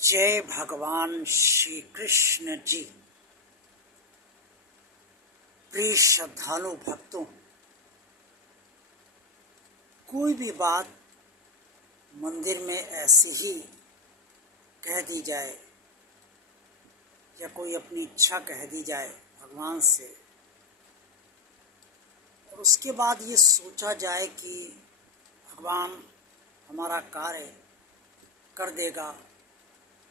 जय भगवान श्री कृष्ण जी। प्रिय श्रद्धालु भक्तों, कोई भी बात मंदिर में ऐसी ही कह दी जाए या कोई अपनी इच्छा कह दी जाए भगवान से, और उसके बाद ये सोचा जाए कि भगवान हमारा कार्य कर देगा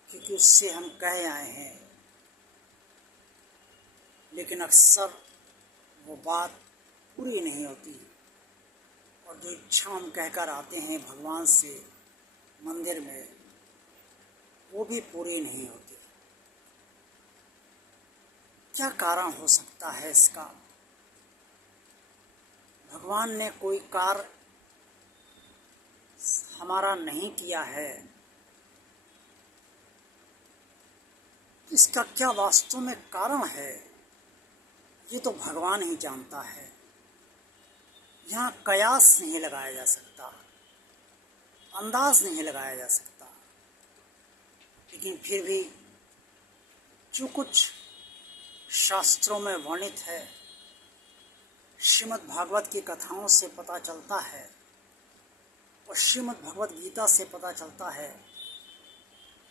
क्योंकि उससे हम कह आए हैं, लेकिन अक्सर वो बात पूरी नहीं होती और जो इच्छा हम कहकर आते हैं भगवान से मंदिर में, वो भी पूरी नहीं होती। क्या कारण हो सकता है इसका? भगवान ने कोई कार्य हमारा नहीं किया है, इसका क्या वास्तव में कारण है, ये तो भगवान ही जानता है। यहाँ कयास नहीं लगाया जा सकता, अंदाज नहीं लगाया जा सकता, लेकिन फिर भी जो कुछ शास्त्रों में वर्णित है, श्रीमद् भागवत की कथाओं से पता चलता है और श्रीमद् भगवत गीता से पता चलता है,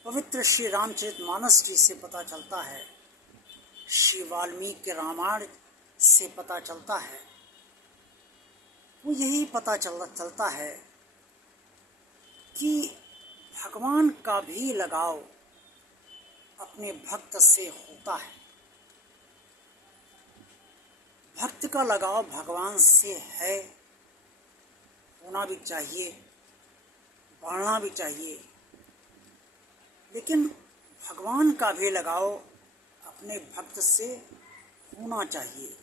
पवित्र श्री रामचरितमानस जी से पता चलता है, श्री वाल्मीकि रामायण से पता चलता है, वो यही पता चलता है कि भगवान का भी लगाव अपने भक्त से होता है। भक्त का लगाव भगवान से है, होना भी चाहिए, बढ़ना भी चाहिए, लेकिन भगवान का भी लगाव अपने भक्त से होना चाहिए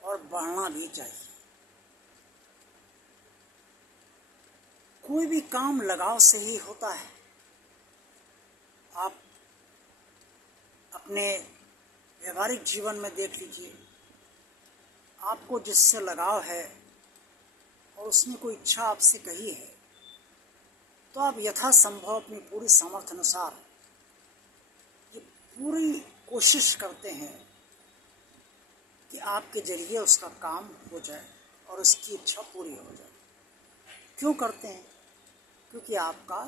और बढ़ना भी चाहिए। कोई भी काम लगाव से ही होता है। आप अपने व्यवहारिक जीवन में देख लीजिए, आपको जिससे लगाव है और उसने कोई इच्छा आपसे कही है, तो आप यथासंभव अपनी पूरी सामर्थ्य अनुसार ये पूरी कोशिश करते हैं कि आपके जरिए उसका काम हो जाए और उसकी इच्छा पूरी हो जाए। क्यों करते हैं? क्योंकि आपका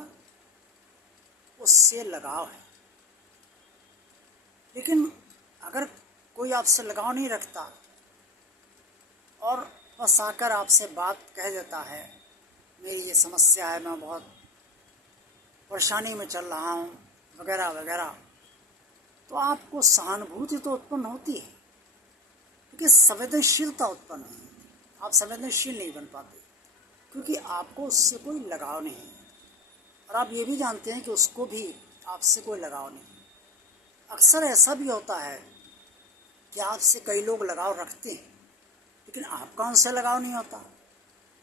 उससे लगाव है। लेकिन अगर कोई आपसे लगाव नहीं रखता और बस आकर आपसे बात कह देता है, मेरी ये समस्या है, मैं बहुत परेशानी में चल रहा हूँ, वगैरह वगैरह, तो आपको सहानुभूति तो उत्पन्न होती है, क्योंकि संवेदनशीलता उत्पन्न नहीं होती। आप संवेदनशील नहीं बन पाते क्योंकि आपको उससे कोई लगाव नहीं है, और आप ये भी जानते हैं कि उसको भी आपसे कोई लगाव नहीं। अक्सर ऐसा भी होता है कि आपसे कई लोग लगाव रखते हैं, लेकिन आपका उनसे लगाव नहीं होता,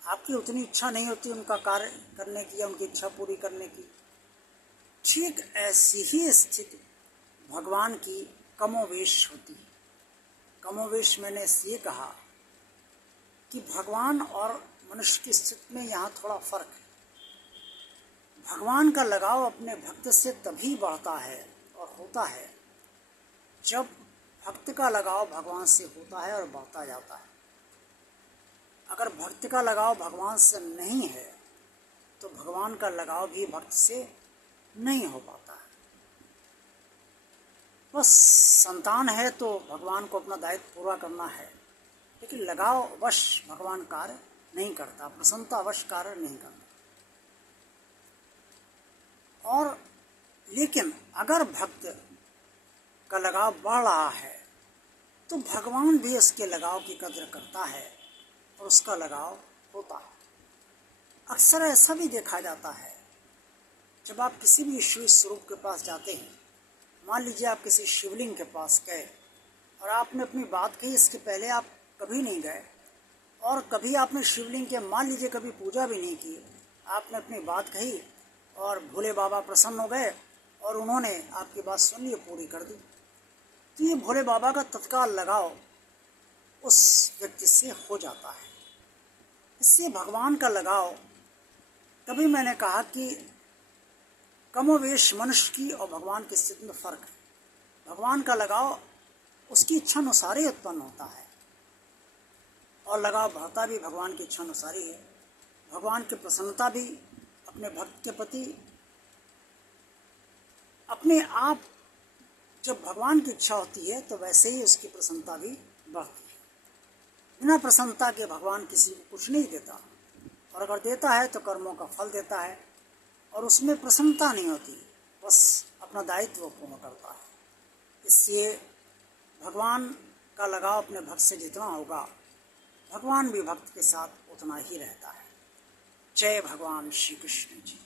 आपकी उतनी इच्छा नहीं होती उनका कार्य करने की या उनकी इच्छा पूरी करने की। ठीक ऐसी ही स्थिति भगवान की कमोवेश होती है। कमोवेश मैंने इसलिए कहा कि भगवान और मनुष्य की स्थिति में यहाँ थोड़ा फर्क है। भगवान का लगाव अपने भक्त से तभी बढ़ता है और होता है जब भक्त का लगाव भगवान से होता है और बढ़ता जाता है। अगर भक्त का लगाव भगवान से नहीं है तो भगवान का लगाव भी भक्त से नहीं हो पाता है। बस संतान है तो भगवान को अपना दायित्व पूरा करना है, लेकिन लगाव वश भगवान कार्य नहीं करता, प्रसन्नता वश कार्य नहीं करता। और लेकिन अगर भक्त का लगाव बढ़ रहा है तो भगवान भी उसके लगाव की कद्र करता है और उसका लगाव होता है। अक्सर ऐसा भी देखा जाता है, जब आप किसी भी ईश्वरीय स्वरूप के पास जाते हैं, मान लीजिए आप किसी शिवलिंग के पास गए और आपने अपनी बात कही, इसके पहले आप कभी नहीं गए और कभी आपने शिवलिंग के मान लीजिए कभी पूजा भी नहीं की, आपने अपनी बात कही और भोले बाबा प्रसन्न हो गए और उन्होंने आपकी बात सुन ली, पूरी कर दी, तो ये भोले बाबा का तत्काल लगाव उस व्यक्ति से हो जाता है। इससे भगवान का लगाव, तभी मैंने कहा कि कमोवेश मनुष्य की और भगवान की स्थिति में फर्क है। भगवान का लगाव उसकी इच्छा अनुसार ही उत्पन्न होता है और लगाव भावता भी भगवान की इच्छा अनुसार ही है। भगवान की प्रसन्नता भी अपने भक्त के प्रति अपने आप जब भगवान की इच्छा होती है तो वैसे ही उसकी प्रसन्नता भी बढ़ती है। बिना प्रसन्नता के भगवान किसी को कुछ नहीं देता, और अगर देता है तो कर्मों का फल देता है और उसमें प्रसन्नता नहीं होती, बस अपना दायित्व पूर्ण करता है। इसलिए भगवान का लगाव अपने भक्त से जितना होगा, भगवान भी भक्त के साथ उतना ही रहता है। जय भगवान श्री कृष्ण जी।